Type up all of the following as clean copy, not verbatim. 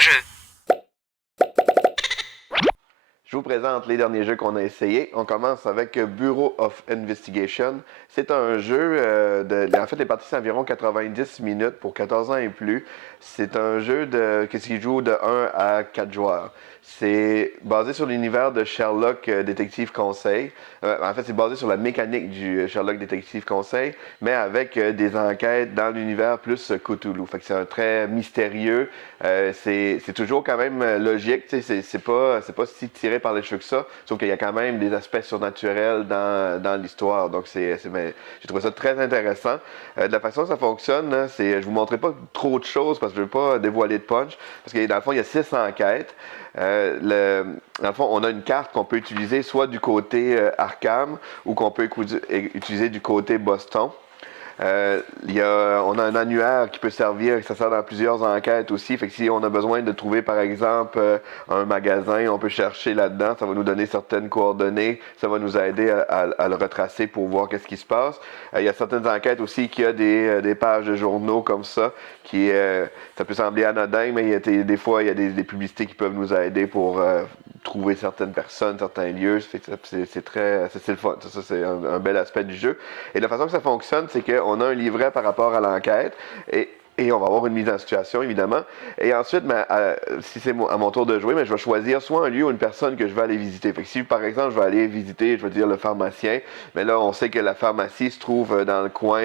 jeu. Je vous présente les derniers jeux qu'on a essayés. On commence avec Bureau of Investigation. C'est un jeu, en fait, les parties c'est environ 90 minutes pour 14 ans et plus. C'est un jeu qui joue de 1 à 4 joueurs. C'est basé sur l'univers de Sherlock Détective Conseil. En fait, c'est basé sur la mécanique du Sherlock Détective Conseil, mais avec des enquêtes dans l'univers plus Cthulhu. Fait que c'est un très mystérieux. C'est toujours quand même logique. C'est pas si tiré par les cheveux que ça, sauf qu'il y a quand même des aspects surnaturels dans l'histoire. Donc, j'ai trouvé ça très intéressant. De la façon dont ça fonctionne, là, je vous montrerai pas trop de choses parce que je ne veux pas dévoiler de punch. Parce que dans le fond, il y a 6 enquêtes. Dans le fond, on a une carte qu'on peut utiliser soit du côté Arkham ou qu'on peut utiliser du côté Boston. On a un annuaire qui peut servir, ça sert dans plusieurs enquêtes aussi. Fait que si on a besoin de trouver, par exemple, un magasin, on peut chercher là-dedans. Ça va nous donner certaines coordonnées. Ça va nous aider à le retracer pour voir qu'est-ce qui se passe. Il y a certaines enquêtes aussi qui a des pages de journaux comme ça. Ça peut sembler anodin, mais des fois, il y a des publicités qui peuvent nous aider pour trouver certaines personnes, certains lieux. C'est le fun. Ça, c'est un bel aspect du jeu. Et la façon que ça fonctionne, c'est qu'on a un livret par rapport à l'enquête et on va avoir une mise en situation, évidemment. Et ensuite, si c'est à mon tour de jouer, je vais choisir soit un lieu ou une personne que je vais aller visiter. Fait que si, par exemple, je vais aller visiter, je vais dire le pharmacien, mais là, on sait que la pharmacie se trouve dans le coin,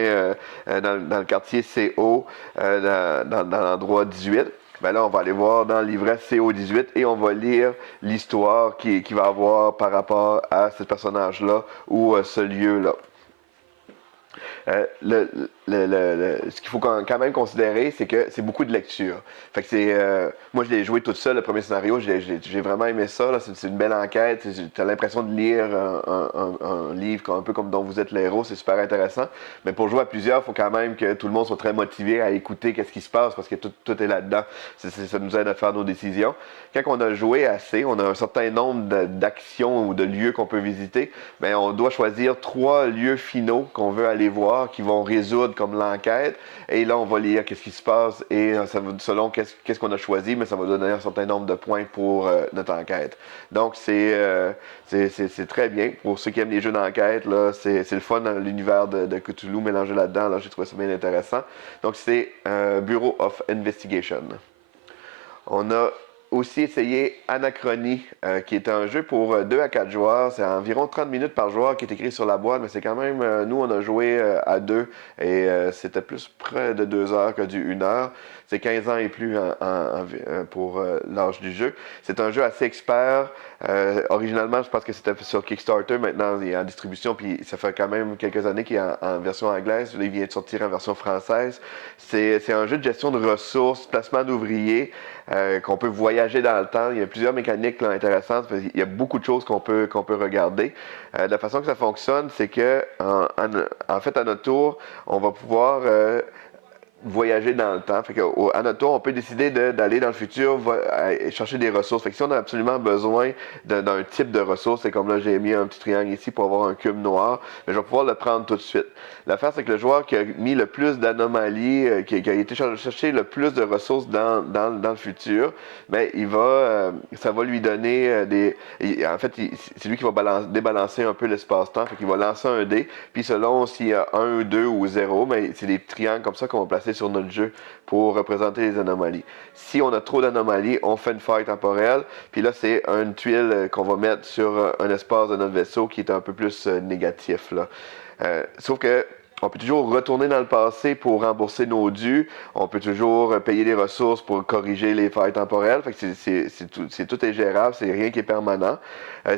dans le quartier CO, dans l'endroit 18. Ben là, on va aller voir dans le livret CO18 et on va lire l'histoire qui va avoir par rapport à ce personnage-là ou ce lieu-là. Ce qu'il faut quand même considérer, c'est que c'est beaucoup de lecture. Fait que moi, je l'ai joué tout seul, le premier scénario. J'ai vraiment aimé ça. Là. C'est une belle enquête. Tu as l'impression de lire un livre un peu comme dont vous êtes le héros. C'est super intéressant. Mais pour jouer à plusieurs, il faut quand même que tout le monde soit très motivé à écouter qu'est-ce qui se passe parce que tout est là-dedans. Ça nous aide à faire nos décisions. Quand on a joué assez, on a un certain nombre d'actions ou de lieux qu'on peut visiter. Bien, on doit choisir 3 lieux finaux qu'on veut aller voir, qui vont résoudre comme l'enquête. Et là, on va lire qu'est-ce qui se passe et selon qu'est-ce qu'on a choisi, mais ça va donner un certain nombre de points pour notre enquête. Donc, c'est très bien. Pour ceux qui aiment les jeux d'enquête, là, c'est le fun dans l'univers de Cthulhu mélangé là-dedans. Là, j'ai trouvé ça bien intéressant. Donc, c'est Bureau of Investigation. On a aussi essayé Anachronie, qui est un jeu pour 2 à 4 joueurs. C'est environ 30 minutes par joueur qui est écrit sur la boîte, mais c'est quand même, nous on a joué à 2 et c'était plus près de 2 heures que du 1 heure. C'est 15 ans et plus pour l'âge du jeu. C'est un jeu assez expert. Originalement, je pense que c'était sur Kickstarter. Maintenant, il est en distribution, puis ça fait quand même quelques années qu'il est en version anglaise. Là, il vient de sortir en version française. C'est un jeu de gestion de ressources, placement d'ouvriers, qu'on peut voyager dans le temps. Il y a plusieurs mécaniques là, intéressantes. Il y a beaucoup de choses qu'on peut regarder. De la façon que ça fonctionne, c'est que en fait, à notre tour, on va pouvoir voyager dans le temps. Fait qu'à notre tour, on peut décider d'aller dans le futur chercher des ressources. Fait que si on a absolument besoin d'un type de ressource, c'est comme là, j'ai mis un petit triangle ici pour avoir un cube noir, mais je vais pouvoir le prendre tout de suite. L'affaire, c'est que le joueur qui a mis le plus d'anomalies, qui a été chercher le plus de ressources dans le futur, ben, ça va lui donner en fait, c'est lui qui va débalancer un peu l'espace-temps. Fait qu'il va lancer un dé, puis selon s'il y a 1, 2 ou 0, mais c'est des triangles comme ça qu'on va placer sur notre jeu pour représenter les anomalies. Si on a trop d'anomalies, on fait une faille temporelle, puis là, c'est une tuile qu'on va mettre sur un espace de notre vaisseau qui est un peu plus négatif. Là. Sauf que on peut toujours retourner dans le passé pour rembourser nos dus. On peut toujours payer des ressources pour corriger les failles temporelles. Fait que tout est gérable, c'est rien qui est permanent.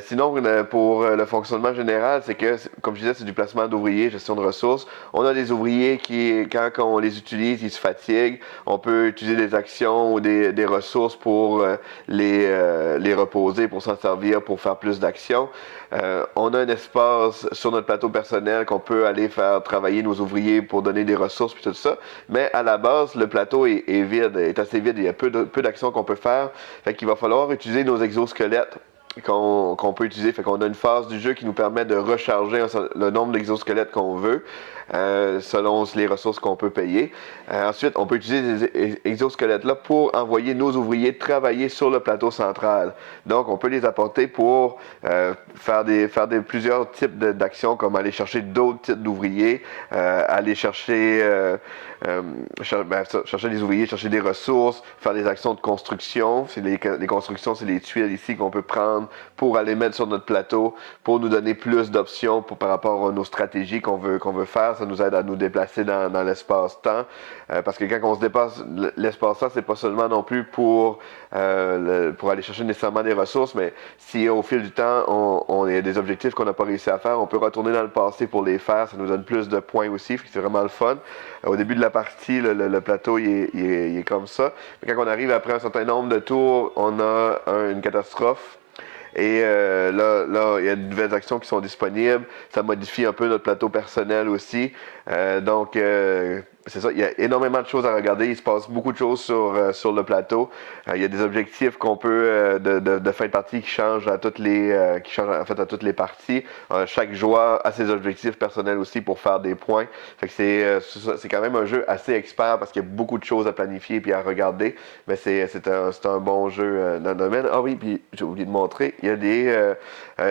Sinon, pour le fonctionnement général, c'est que, comme je disais, c'est du placement d'ouvriers, gestion de ressources. On a des ouvriers qui, quand on les utilise, ils se fatiguent. On peut utiliser des actions ou des ressources pour les reposer, pour s'en servir, pour faire plus d'actions. On a un espace sur notre plateau personnel qu'on peut aller faire travailler nos ouvriers pour donner des ressources puis tout ça. Mais à la base, le plateau est vide, est assez vide. Il y a peu d'actions qu'on peut faire. Fait qu'il va falloir utiliser nos exosquelettes qu'on peut utiliser. Fait qu'on a une phase du jeu qui nous permet de recharger le nombre d'exosquelettes qu'on veut. selon les ressources qu'on peut payer. Ensuite, on peut utiliser ces exosquelettes-là pour envoyer nos ouvriers travailler sur le plateau central. Donc, on peut les apporter pour faire plusieurs types d'actions, comme aller chercher d'autres types d'ouvriers, aller chercher chercher des ouvriers, chercher des ressources, faire des actions de construction. Les constructions, c'est les tuiles ici qu'on peut prendre pour aller mettre sur notre plateau, pour nous donner plus d'options par rapport à nos stratégies qu'on veut faire. Ça nous aide à nous déplacer dans l'espace-temps. Parce que quand on se dépasse l'espace-temps, c'est pas seulement non plus pour aller chercher nécessairement des ressources, mais si au fil du temps, on a des objectifs qu'on n'a pas réussi à faire, on peut retourner dans le passé pour les faire. Ça nous donne plus de points aussi, c'est vraiment le fun. Au début de la partie, le plateau il est comme ça. Mais quand on arrive après un certain nombre de tours, on a une catastrophe. Et là, il y a de nouvelles actions qui sont disponibles. Ça modifie un peu notre plateau personnel aussi. Donc, c'est ça, il y a énormément de choses à regarder. Il se passe beaucoup de choses sur le plateau. Il y a des objectifs qu'on peut de fin de partie qui changent à toutes les parties. Chaque joueur a ses objectifs personnels aussi pour faire des points. Fait que c'est quand même un jeu assez expert parce qu'il y a beaucoup de choses à planifier et à regarder. Mais c'est un bon jeu dans le domaine. Ah oui, puis j'ai oublié de montrer, il y a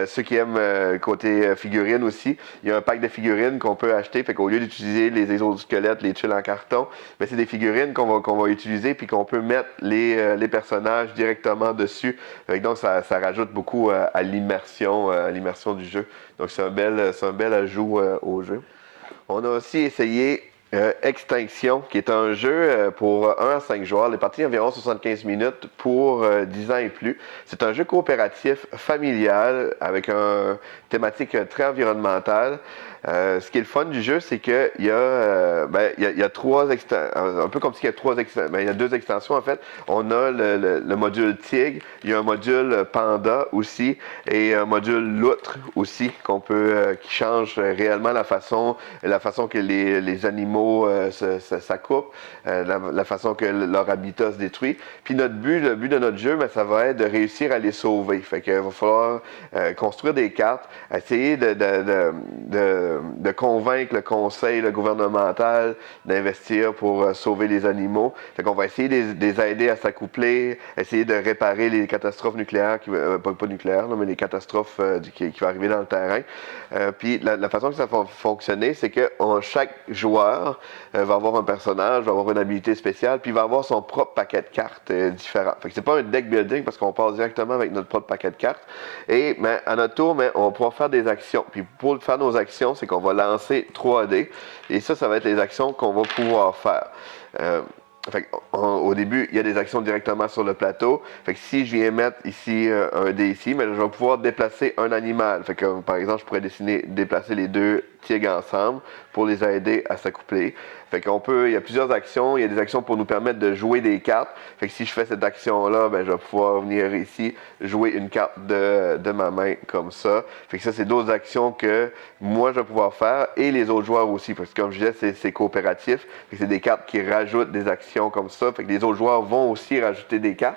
ceux qui aiment côté figurines aussi, il y a un pack de figurines qu'on peut acheter. Fait qu'au lieu d'utiliser les exosquelettes, les tuiles en carton, mais c'est des figurines qu'on va utiliser puis qu'on peut mettre les personnages directement dessus. Donc ça rajoute beaucoup à l'immersion du jeu. Donc c'est un bel ajout au jeu. On a aussi essayé Extinction, qui est un jeu pour 1 à 5 joueurs. Les parties environ 75 minutes pour 10 ans et plus. C'est un jeu coopératif familial avec une thématique très environnementale. Ce qui est le fun du jeu, c'est qu'il y a trois extensions, un peu comme s'il y a trois extensions, il y a deux extensions en fait. On a le module Tigre, il y a un module Panda aussi et un module Loutre aussi qui change réellement la façon que les animaux s'accoupent, la façon que leur habitat se détruit. Puis le but de notre jeu, ça va être de réussir à les sauver. Fait qu'il va falloir construire des cartes, essayer de convaincre le conseil gouvernemental d'investir pour sauver les animaux. Fait qu'on va essayer de les aider à s'accoupler, essayer de réparer les catastrophes nucléaires, pas nucléaires, mais les catastrophes qui vont arriver dans le terrain. Puis la façon que ça va fonctionner, c'est que chaque joueur va avoir un personnage, va avoir une habilité spéciale, puis il va avoir son propre paquet de cartes différent. Fait que c'est pas un deck building parce qu'on passe directement avec notre propre paquet de cartes. Et à notre tour, on va pouvoir faire des actions. Puis pour faire nos actions, c'est qu'on va lancer 3D. Et ça va être les actions qu'on va pouvoir faire. Au début, il y a des actions directement sur le plateau. Fait que si je viens mettre ici un dé ici, mais je vais pouvoir déplacer un animal. Fait que, par exemple, je pourrais déplacer les deux tigres ensemble pour les aider à s'accoupler. Fait il y a plusieurs actions. Il y a des actions pour nous permettre de jouer des cartes. Fait que si je fais cette action-là, je vais pouvoir venir ici jouer une carte de ma main comme ça. Fait que ça, c'est d'autres actions que moi, je vais pouvoir faire et les autres joueurs aussi. Parce que comme je disais, c'est coopératif. Fait que c'est des cartes qui rajoutent des actions comme ça. Fait que les autres joueurs vont aussi rajouter des cartes.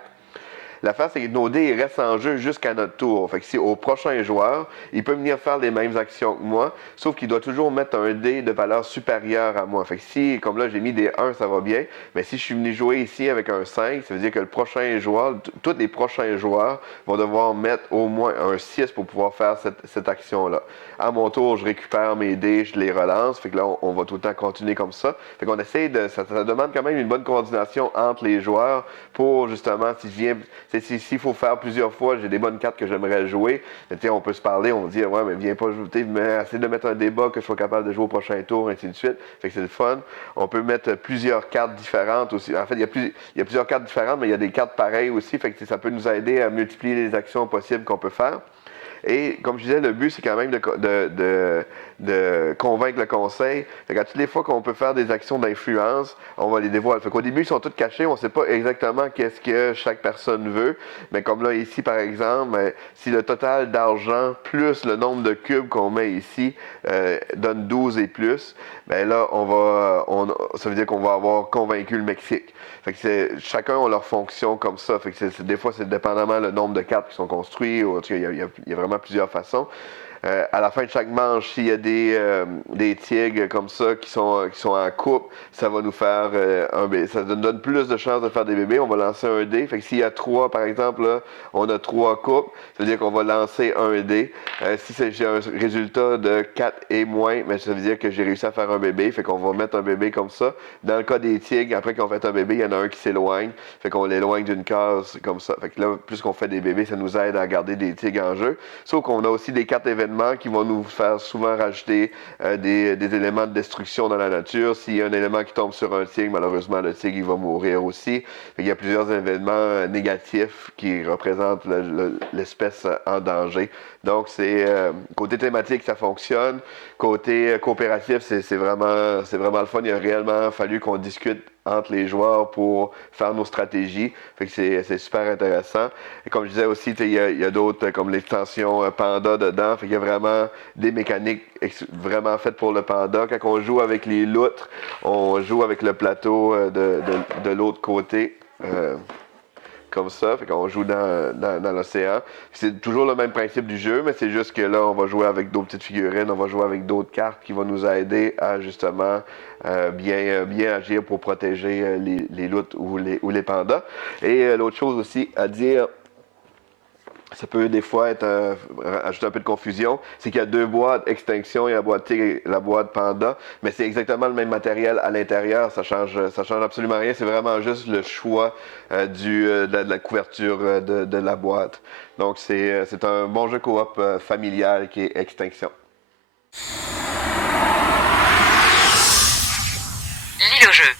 L'affaire, c'est que nos dés restent en jeu jusqu'à notre tour. Fait que si au prochain joueur, il peut venir faire les mêmes actions que moi, sauf qu'il doit toujours mettre un dé de valeur supérieure à moi. Fait que si, comme là, j'ai mis des 1, ça va bien. Mais si je suis venu jouer ici avec un 5, ça veut dire que le prochain joueur, tous les prochains joueurs vont devoir mettre au moins un 6 pour pouvoir faire cette action-là. À mon tour, je récupère mes dés, je les relance. Fait que là, on va tout le temps continuer comme ça. Fait qu'on essaie ça demande quand même une bonne coordination entre les joueurs pour justement, s'il faut faire plusieurs fois, j'ai des bonnes cartes que j'aimerais jouer. On peut se parler, on dit ouais, mais viens pas jouer, mais essaie de mettre un débat que je sois capable de jouer au prochain tour, ainsi de suite. Fait que c'est le fun. On peut mettre plusieurs cartes différentes aussi. En fait, il y a plusieurs cartes différentes, mais il y a des cartes pareilles aussi. Fait que ça peut nous aider à multiplier les actions possibles qu'on peut faire. Et comme je disais, le but, c'est quand même de convaincre le conseil. Fait qu'à toutes les fois qu'on peut faire des actions d'influence, on va les dévoiler. Fait qu'au début, ils sont tous cachés. On ne sait pas exactement qu'est-ce que chaque personne veut. Mais comme là, ici, par exemple, si le total d'argent plus le nombre de cubes qu'on met ici donne 12 et plus, bien là, ça veut dire qu'on va avoir convaincu le Mexique. Fait que chacun a leur fonction comme ça. Fait que des fois, c'est dépendamment le nombre de cartes qui sont construites. Il y a vraiment plusieurs façons. À la fin de chaque manche, s'il y a des tigres comme ça qui sont en couple, ça va nous faire un bébé. Ça nous donne plus de chances de faire des bébés. On va lancer un dé. Fait que s'il y a trois, par exemple, là, on a trois couples, ça veut dire qu'on va lancer un dé. Si j'ai un résultat de 4 et moins, mais ça veut dire que j'ai réussi à faire un bébé. Fait qu'on va mettre un bébé comme ça. Dans le cas des tigres, après qu'on fait un bébé, il y en a un qui s'éloigne. Fait qu'on l'éloigne d'une case comme ça. Fait que là, plus qu'on fait des bébés, ça nous aide à garder des tigres en jeu. Sauf qu'on a aussi des cartes événements qui vont nous faire souvent rajouter des éléments de destruction dans la nature. S'il y a un élément qui tombe sur un tigre, malheureusement, le tigre il va mourir aussi. Il y a plusieurs événements négatifs qui représentent l'espèce en danger. Donc, côté thématique, ça fonctionne. Côté coopératif, c'est vraiment le fun. Il a réellement fallu qu'on discute entre les joueurs pour faire nos stratégies. Fait que c'est super intéressant. Et comme je disais aussi, il y a d'autres comme l'extension Panda dedans. Fait qu'il y a vraiment des mécaniques vraiment faites pour le Panda. Quand on joue avec les loutres, on joue avec le plateau de l'autre côté. Comme ça, fait qu'on joue dans l'océan. C'est toujours le même principe du jeu, mais c'est juste que là, on va jouer avec d'autres petites figurines, on va jouer avec d'autres cartes qui vont nous aider à justement bien agir pour protéger les loutres ou les pandas. Et l'autre chose aussi à dire, ça peut des fois ajouter un peu de confusion, c'est qu'il y a deux boîtes extinction et la boîte tigre et la boîte panda, mais c'est exactement le même matériel à l'intérieur, ça change absolument rien, c'est vraiment juste le choix de la couverture de la boîte. Donc c'est un bon jeu coop familial qui est Extinction. Lis le jeu.